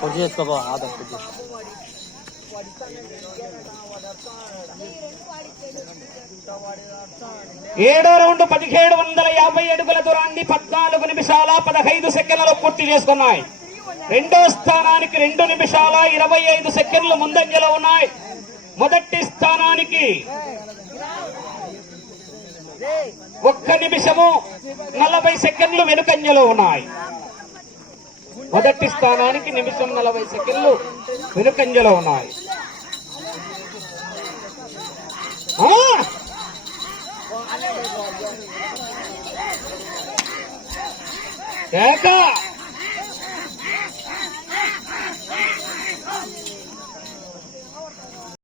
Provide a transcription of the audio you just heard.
కుర్చీ చేసుకోబో ఆధార్ కుర్చీ. ఏడో రౌండ్ 1750 అడుగుల దూరాన్ని 14 నిమిషాల 15 సెకండ్లలో పూర్తి చేసుకున్నాయి. రెండో స్థానానికి 2 నిమిషాల 25 సెకండ్లు ముందంజలో ఉన్నాయి. మొదటి స్థానానికి 1 నిమిషము 40 సెకండ్లు వెనుకంజలో ఉన్నాయి. మొదటి స్థానానికి నిమిషం 40 సెకండ్లు వెనుకంజలో ఉన్నాయి. ఏక